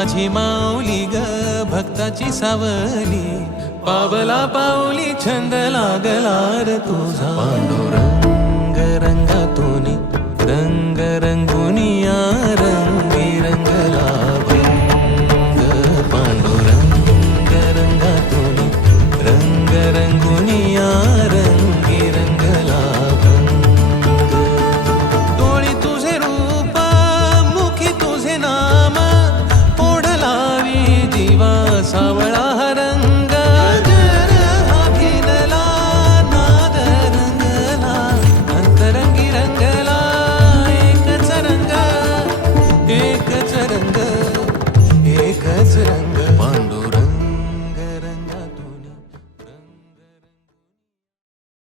माझी माऊली ग भक्ताची सावली, पावला पाऊली छंद लागला रे तुझा पांडुरंग.